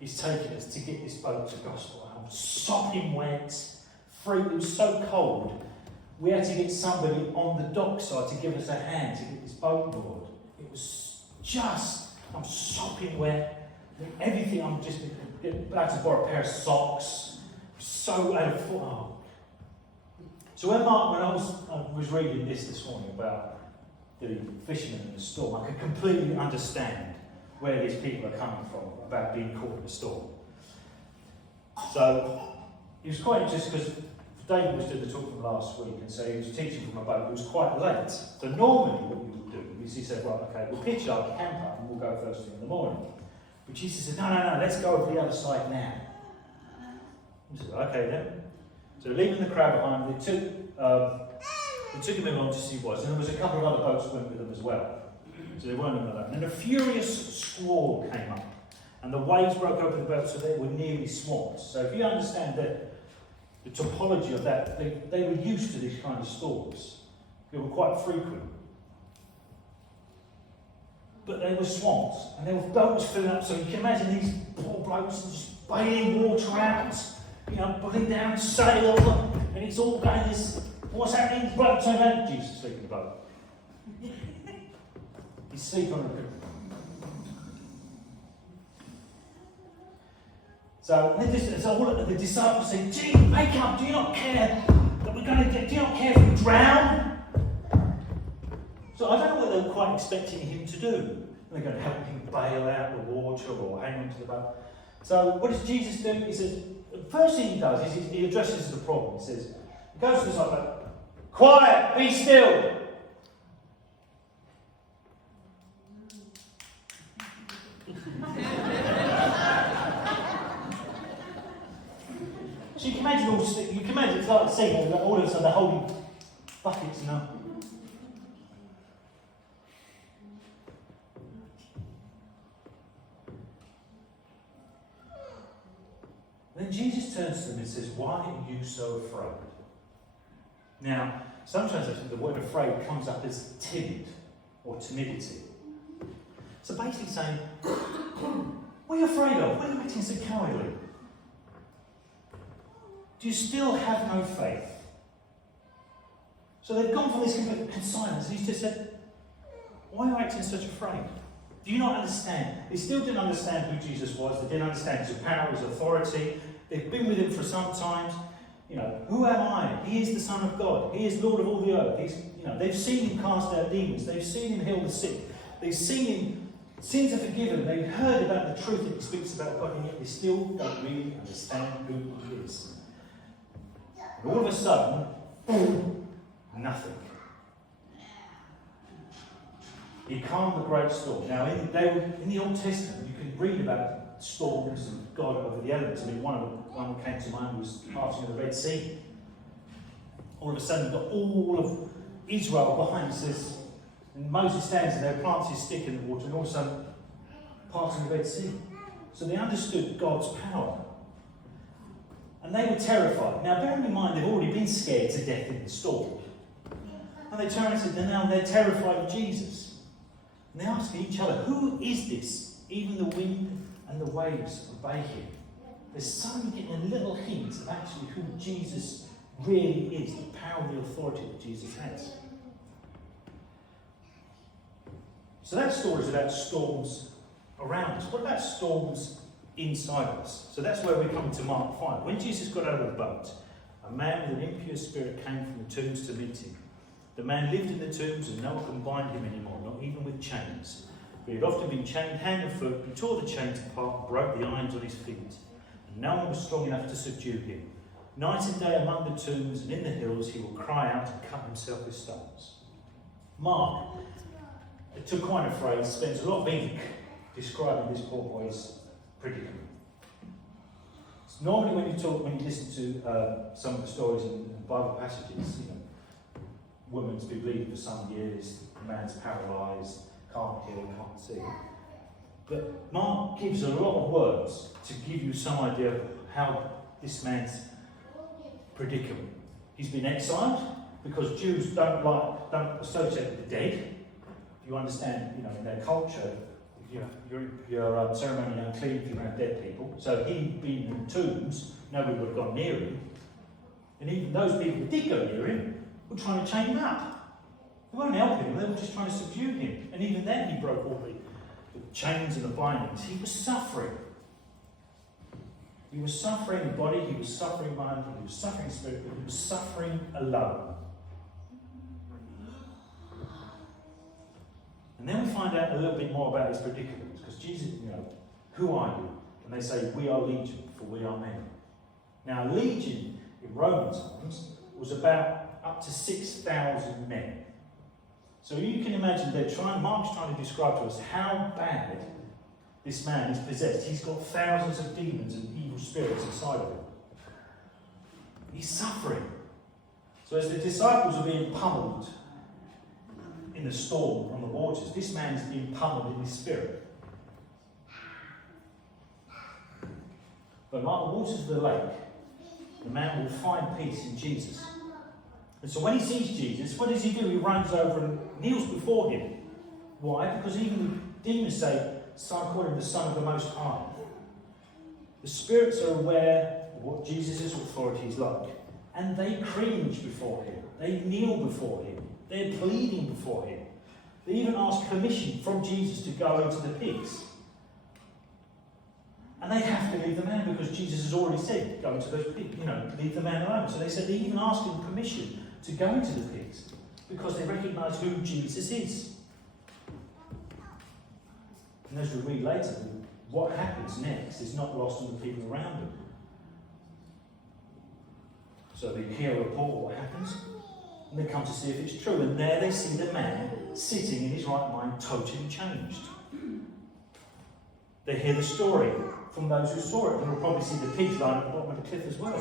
is taking us to get this boat to Gospel. I'm sopping wet, free. It was so cold. We had to get somebody on the dockside to give us a hand to get this boat moored. It was just, I'm sopping wet. Everything, I'm just about to borrow a pair of socks. So out of foot. Oh. So when I was reading this morning about the fishermen in the storm, I could completely understand where these people are coming from about being caught in a storm. So it was quite interesting because David was doing the talk from last week, and so he was teaching from a boat. It was quite late. So normally what we would do is he said, well, okay, we'll pitch up, camp up, and we'll go first thing in the morning. But Jesus said, no, let's go over the other side now. He said, okay then. So leaving the crowd behind, they took him along to see what it was, and there was a couple of other boats that went with them as well. So they weren't alone. And then a furious squall came up, and the waves broke over the boat so they were nearly swamped. So if you understand the topology of that, they were used to these kind of storms. They were quite frequent. But they were swamped, and their boat was filling up, so you can imagine these poor blokes just bailing water out, putting down sail, and it's all going this, what's happening? Bloke, turn around. Jesus sleeping in the boat. He's sleeping on the So all of the disciples say, "Gee, wake up! Do you not care that we're going to get? Do you not care if we drown?" So I don't know what they were quite expecting him to do. They're going to help him bail out the water or hang on to the boat. So what does Jesus do? He says, the first thing he does is he addresses the problem. He says, he goes to the disciples, "Quiet, be still." So you can imagine it's like the scene where all of a sudden they're holding buckets now. Then Jesus turns to them and says, "Why are you so afraid?" Now, sometimes the word afraid comes up as timid or timidity. So basically saying, what are you afraid of? Why are you acting so cowardly? Do you still have no faith? So they've gone from this complete silence, and he's just said, why are you acting such afraid? Do you not understand? They still didn't understand who Jesus was. They didn't understand his power, his authority. They've been with him for some time. Who am I? He is the Son of God. He is Lord of all the earth. They've seen him cast out demons. They've seen him heal the sick. They've seen him, sins are forgiven. They've heard about the truth that he speaks about God, and yet they still don't really understand who he is. And all of a sudden, nothing. He calmed the great storm. Now, in the Old Testament, you can read about storms and God over the elements. I mean, one that came to mind was parting of the Red Sea. All of a sudden, you've got all of Israel behind. It says, and Moses stands there, plants his stick in the water, and all of a sudden, parting the Red Sea. So they understood God's power. And they were terrified. Now, bearing in mind, they've already been scared to death in the storm. And they turned and said, and now they're terrified of Jesus. And they're asking each other, who is this? Even the wind and the waves obey him. They're suddenly getting a little hint of actually who Jesus really is, the power and the authority that Jesus has. So that story is about storms around us. What about storms inside us? So that's where we come to Mark 5. When Jesus got out of the boat, a man with an impure spirit came from the tombs to meet him. The man lived in the tombs, and no one could bind him anymore, not even with chains. He had often been chained hand and foot. He tore the chains apart and broke the irons on his feet. And no one was strong enough to subdue him. Night and day among the tombs and in the hills, he will cry out and cut himself with stones. Mark, to coin a phrase, spends a lot of ink describing this poor boy's predicament. Normally when you listen to some of the stories in Bible passages, woman's been bleeding for some years, the man's paralysed, can't hear, can't see. But Mark gives a lot of words to give you some idea of how this man's predicament. He's been exiled because Jews don't associate with the dead. You understand, in their culture, your ceremony unclean if you're around dead people. So he being in tombs, nobody would have gone near him. And even those people who did go near him were trying to chain him up. They weren't helping him, they were just trying to subdue him. And even then he broke all the chains and the bindings. He was suffering. He was suffering in body, he was suffering mind, he was suffering spirit, but he was suffering alone. And then we find out a little bit more about his predicament, because Jesus, who are you? And they say, we are legion, for we are many. Now, legion in Roman times was about up to 6,000 men. So you can imagine Mark's trying to describe to us how bad this man is possessed. He's got thousands of demons and evil spirits inside of him. He's suffering. So as the disciples are being pummeled in the storm on the waters, this man is being pummeled in his spirit. But like the waters of the lake, the man will find peace in Jesus. And so when he sees Jesus, what does he do? He runs over and kneels before him. Why? Because even the demons say, call him the Son of the Most High. The spirits are aware of what Jesus' authority is like. And they cringe before him. They kneel before him. They're pleading before him. They even ask permission from Jesus to go into the pigs. And they have to leave the man because Jesus has already said, go into those pigs, leave the man alone. So they said they even asked him permission to go into the pigs because they recognise who Jesus is. And as we read later, what happens next is not lost on the people around him. So they hear a report of what happens, and they come to see if it's true. And there they see the man sitting in his right mind, totally changed. They hear the story from those who saw it, and they'll probably see the pigs lying at the bottom of the cliff as well.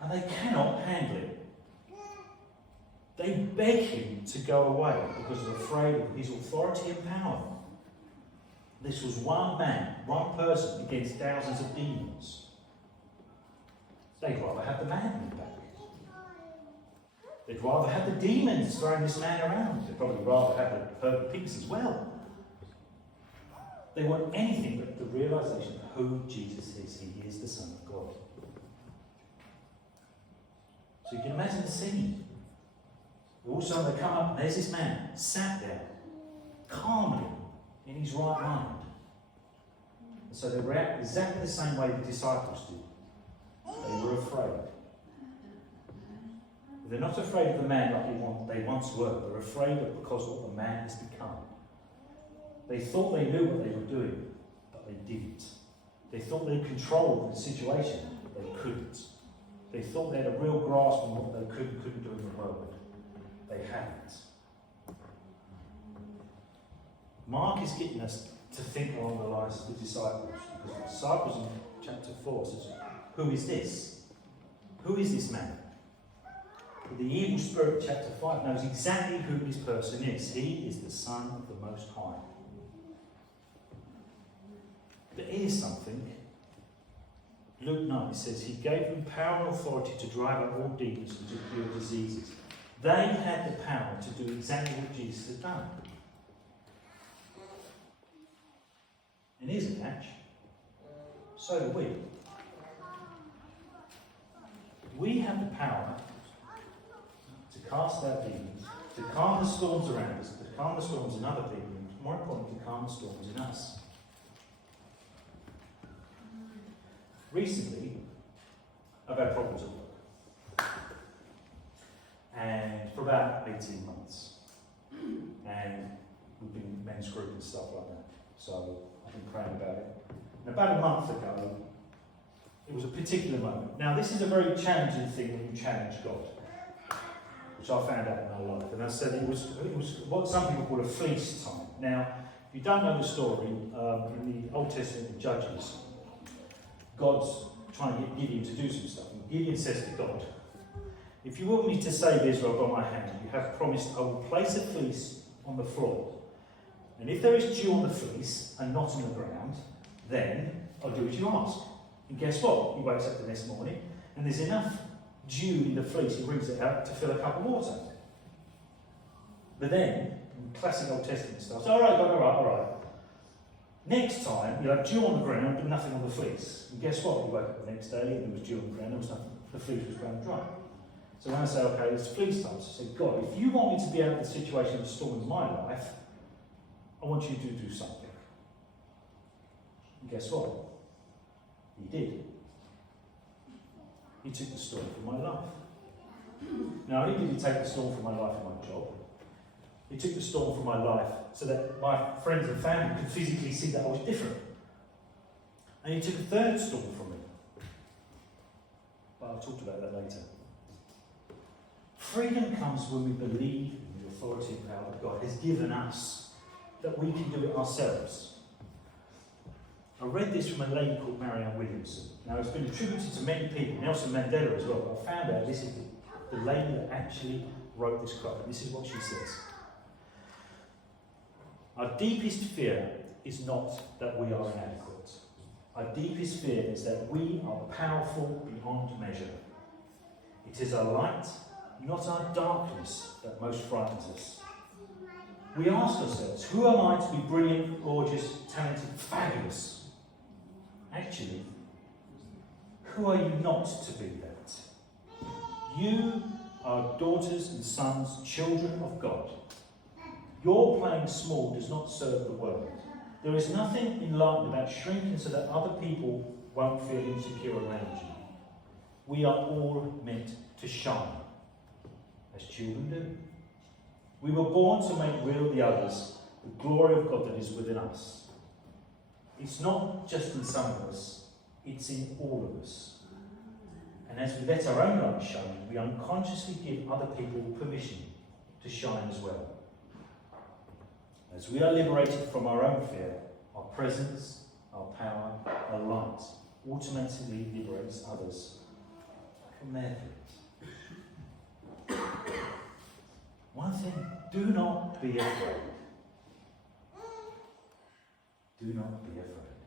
And they cannot handle it. They beg him to go away because they're afraid of his authority and power. This was one man, one person against thousands of demons. They'd rather have the man back. They'd rather have the demons throwing this man around. They'd probably rather have the pigs as well. They want anything but the realisation of who Jesus is. He is the Son of God. So you can imagine the scene. All of a sudden they come up and there's this man sat there, calmly, in his right mind. And so they react exactly the same way the disciples did. They were afraid. But they're not afraid of the man like they once were. They're afraid of because of what the man has become. They thought they knew what they were doing, but they didn't. They thought they controlled the situation, but they couldn't. They thought they had a real grasp on what they couldn't do in the world. They hadn't. Mark is getting us to think along the lines of the disciples, because the disciples in chapter 4 says, who is this? Who is this man? But the evil spirit, chapter 5, knows exactly who this person is. He is the Son of the Most High. But here's something. Luke 9 says, he gave them power and authority to drive out all demons and to cure diseases. They had the power to do exactly what Jesus had done. And here's a catch. So do we. We have the power to cast out demons, to calm the storms around us, to calm the storms in other people, and more importantly, to calm the storms in us. Recently, I've had problems at work. And for about 18 months. And we've been in men's group and stuff like that. So I've been praying about it. And about a month ago, it was a particular moment. Now, this is a very challenging thing when you challenge God, which I found out in my life. And I said it was what some people call a fleece time. Now, if you don't know the story, in the Old Testament in Judges, God's trying to get Gideon to do some stuff. And Gideon says to God, if you want me to save Israel by my hand, you have promised I will place a fleece on the floor. And if there is dew on the fleece and not on the ground, then I'll do as you ask. And guess what? He wakes up the next morning and there's enough dew in the fleece, he brings it out to fill a cup of water. But then, in classic Old Testament stuff, so all right. Next time, you'll have dew on the ground, but nothing on the fleece. And guess what? You woke up the next day and there was dew on the ground, there was nothing. The fleece was ground dry. So when I say, okay, it's fleece time, so I say, God, if you want me to be out of the situation of a storm in my life, I want you to do something. And guess what? He did. He took the storm from my life. Now, not only did he take the storm from my life and my job, he took the storm from my life so that my friends and family could physically see that I was different. And he took a third storm from me. But I'll talk about that later. Freedom comes when we believe in the authority and power that God has given us, that we can do it ourselves. I read this from a lady called Marianne Williamson. Now, it's been attributed to many people, Nelson Mandela as well, but I found out this is the lady that actually wrote this quote. This is what she says. Our deepest fear is not that we are inadequate. Our deepest fear is that we are powerful beyond measure. It is our light, not our darkness, that most frightens us. We ask ourselves, who am I to be brilliant, gorgeous, talented, fabulous? Actually, who are you not to be that? You are daughters and sons, children of God. Your playing small does not serve the world. There is nothing enlightened about shrinking so that other people won't feel insecure around you. We are all meant to shine, as children do. We were born to make real the others, the glory of God that is within us. It's not just in some of us, it's in all of us. And as we let our own light shine, we unconsciously give other people permission to shine as well. As we are liberated from our own fear, our presence, our power, our light automatically liberates others from their fears. One thing, do not be afraid. Do not be afraid.